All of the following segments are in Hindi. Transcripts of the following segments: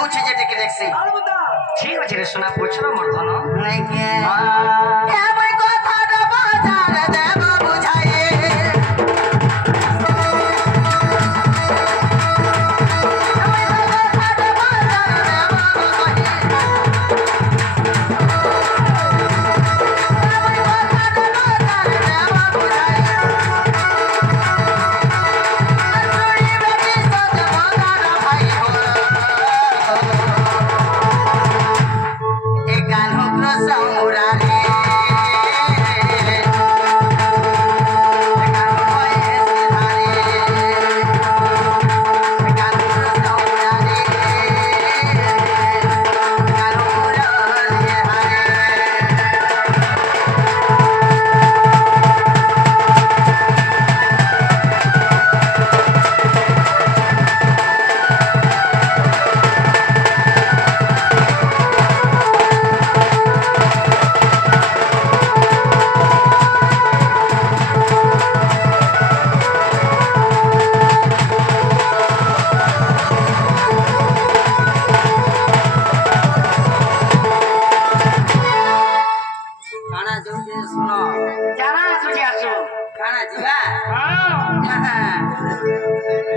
होछे जेटे के देखसी ठीक अछि रे सुना पूछरो मोर धन नहीं के ए भाई कथा द बाजार देव बुझाए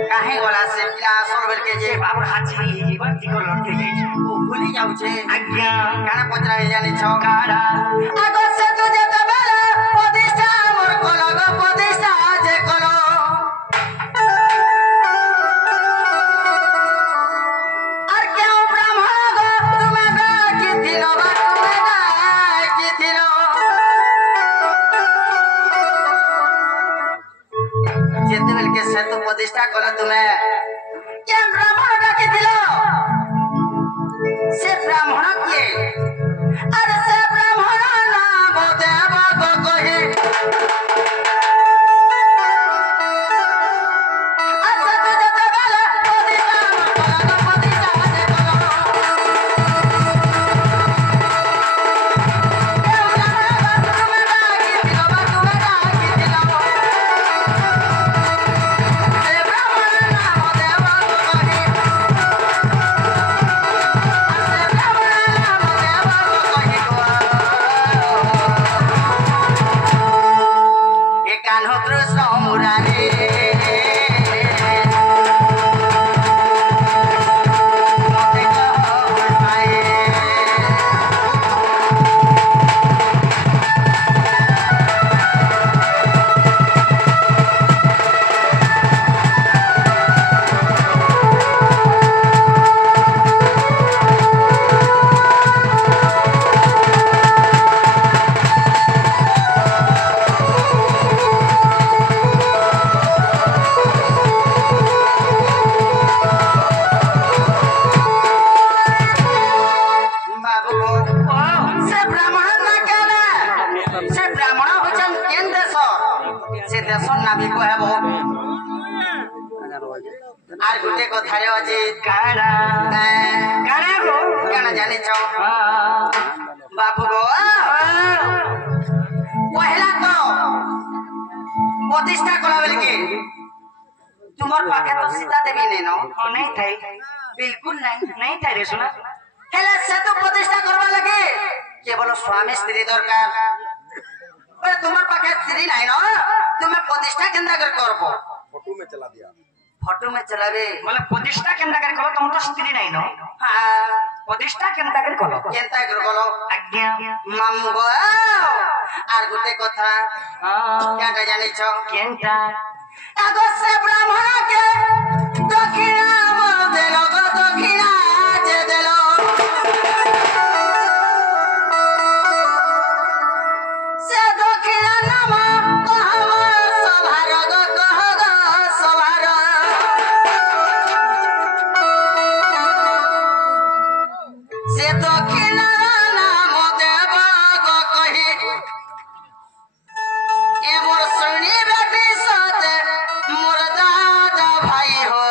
काहे गोला से पिला सोलबल के जे बाबू हाची जीवन तिको लटके गई छै ओ भूली जाउ छै आज्ञा काना पत्रा जानि छ कारा आगो से तुझे तबला प्रतिष्ठा मोर कोलो गो प्रतिष्ठा जे कोलो আর কেউ ব্রাহ্মণ গো তোমাকে কি দিল বা তোমাকে কি দিল जेतेबेल के से तो प्रतिष्ठा कलो तुम्हें क्या ब्राह्मण डाके दिलो से ब्राह्मण के अरे से ब्राह्मण नाम देव गो कहे अच्छा तुझे तो बेला प्रतिष्ठा से कलो आर गुटे को थारे अजी काड़ा काड़ा गो काना जानि छ बाबू गो पहला तो प्रतिष्ठा कला बेल के तुमर पाके तो सीता देवी ने न नहीं थाई बिल्कुल नहीं थाई रे सुना हेला से तो प्रतिष्ठा करबा लगे केवल स्वामी स्त्री दरकार पर तुमर पाके स्त्री नहीं न तुम्हें प्रतिष्ठा केंदा कर करबो फोटो में चला दिया फोटो में चलावे मतलब प्रतिष्ठा केंदा कर करो तुम तो स्त्री नहीं नो हां प्रतिष्ठा केंदा कर करो केंता कर करो आज्ञा मामू गो आर गुटे कथा केंता जानि छ केंता आगो से ब्राह्मण के दक्षिणा मोर देलो गो दक्षिणा जे देलो से दक्षिणा नाम कहव सभार गो कहव सभार से दक्षिणा नाम देव गो कहि ए मोर सुनी बेटी सते मोर दादा भाई हो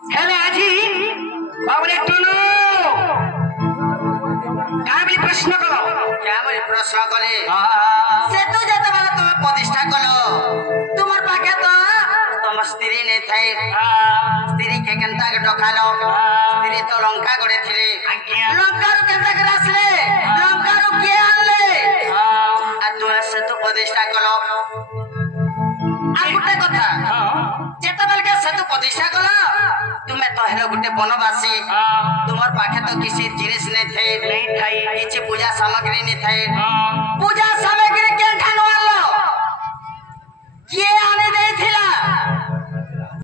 ହେଲେ ଆଜି ବାବୁରେ ଟୁନୁ କାଁ ବୋଲି ପ୍ରଶ୍ନ କଲ क्या बोली प्रश्न कले से तू जते बाला तुम प्रतिष्ठा कलो तुमर पाके तो तुम स्त्री ने थे स्त्री के केनता के डकालो स्त्री तो लंका गड़े थिले आज्ञा लंका रो केनता के आसले लंका रो के आनले आ तू से तू प्रतिष्ठा कलो आ गुटे कथा जते बेल के से तू प्रतिष्ठा कलो तुमे तो हेलो गुटे बनवासी तुमर पाके तो किसी जिनिस ने थे नहीं थाई किसी पूजा सामग्री नहीं थे पूजा सामग्री के ठानो आलो किए आने दे थिला